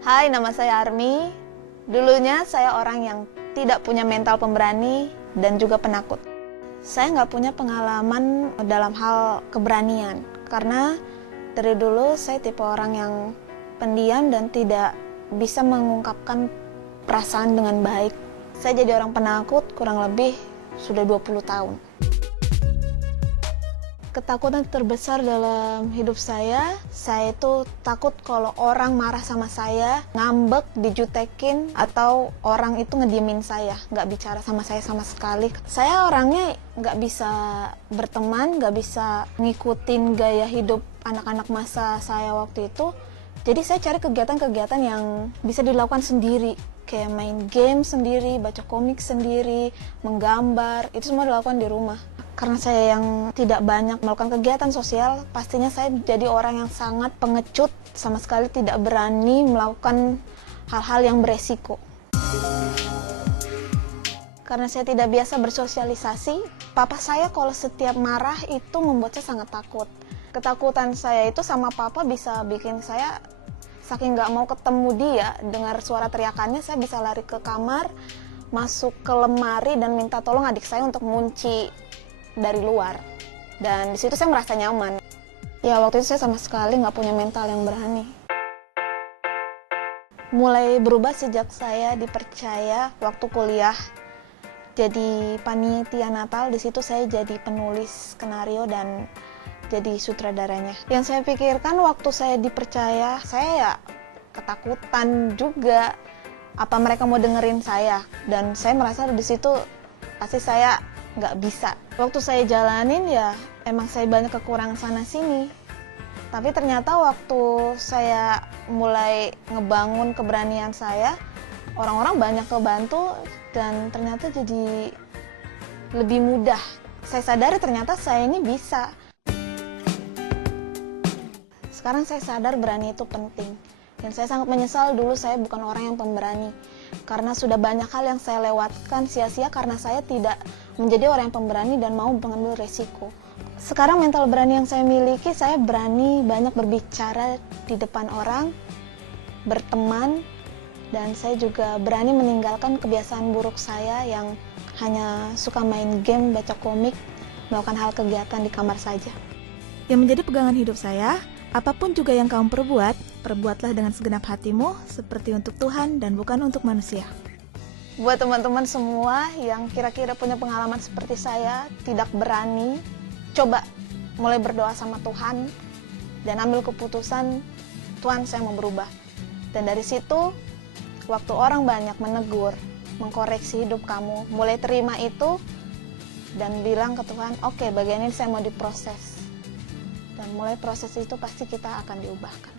Hai, nama saya Army. Dulunya saya orang yang tidak punya mental pemberani dan juga penakut. Saya nggak punya pengalaman dalam hal keberanian, karena dari dulu saya tipe orang yang pendiam dan tidak bisa mengungkapkan perasaan dengan baik. Saya jadi orang penakut kurang lebih sudah 20 tahun. Ketakutan terbesar dalam hidup saya itu takut kalau orang marah sama saya, ngambek, dijutekin, atau orang itu ngediemin saya, nggak bicara sama saya sama sekali. Saya orangnya nggak bisa berteman, nggak bisa ngikutin gaya hidup anak-anak masa saya waktu itu. Jadi saya cari kegiatan-kegiatan yang bisa dilakukan sendiri, kayak main game sendiri, baca komik sendiri, menggambar, itu semua dilakukan di rumah. Karena saya yang tidak banyak melakukan kegiatan sosial, pastinya saya jadi orang yang sangat pengecut, sama sekali tidak berani melakukan hal-hal yang beresiko. Karena saya tidak biasa bersosialisasi, papa saya kalau setiap marah itu membuat saya sangat takut. Ketakutan saya itu sama papa bisa bikin saya saking nggak mau ketemu dia, dengar suara teriakannya saya bisa lari ke kamar, masuk ke lemari dan minta tolong adik saya untuk ngunci dari luar. Dan di situ saya merasa nyaman. Ya, waktu itu saya sama sekali nggak punya mental yang berani. Mulai berubah sejak saya dipercaya waktu kuliah jadi panitia Natal. Di situ saya jadi penulis skenario dan jadi sutradaranya. Yang saya pikirkan waktu saya dipercaya, saya ya ketakutan juga. Apa mereka mau dengerin saya? Dan saya merasa di situ pasti saya nggak bisa. Waktu saya jalanin ya emang saya banyak kekurangan sana sini. Tapi ternyata waktu saya mulai ngebangun keberanian saya, orang-orang banyak kebantu dan ternyata jadi lebih mudah. Saya sadari ternyata saya ini bisa. Sekarang saya sadar berani itu penting. Dan saya sangat menyesal dulu saya bukan orang yang pemberani. Karena sudah banyak hal yang saya lewatkan sia-sia karena saya tidak menjadi orang yang pemberani dan mau mengambil resiko. Sekarang mental berani yang saya miliki, saya berani banyak berbicara di depan orang, berteman, dan saya juga berani meninggalkan kebiasaan buruk saya yang hanya suka main game, baca komik, melakukan hal kegiatan di kamar saja. Yang menjadi pegangan hidup saya, apapun juga yang kamu perbuat, perbuatlah dengan segenap hatimu, seperti untuk Tuhan dan bukan untuk manusia. Buat teman-teman semua yang kira-kira punya pengalaman seperti saya, tidak berani, coba mulai berdoa sama Tuhan dan ambil keputusan, Tuhan saya mau berubah. Dan dari situ, waktu orang banyak menegur, mengkoreksi hidup kamu, mulai terima itu dan bilang ke Tuhan, oke, bagian ini saya mau diproses. Dan mulai proses itu pasti kita akan diubahkan.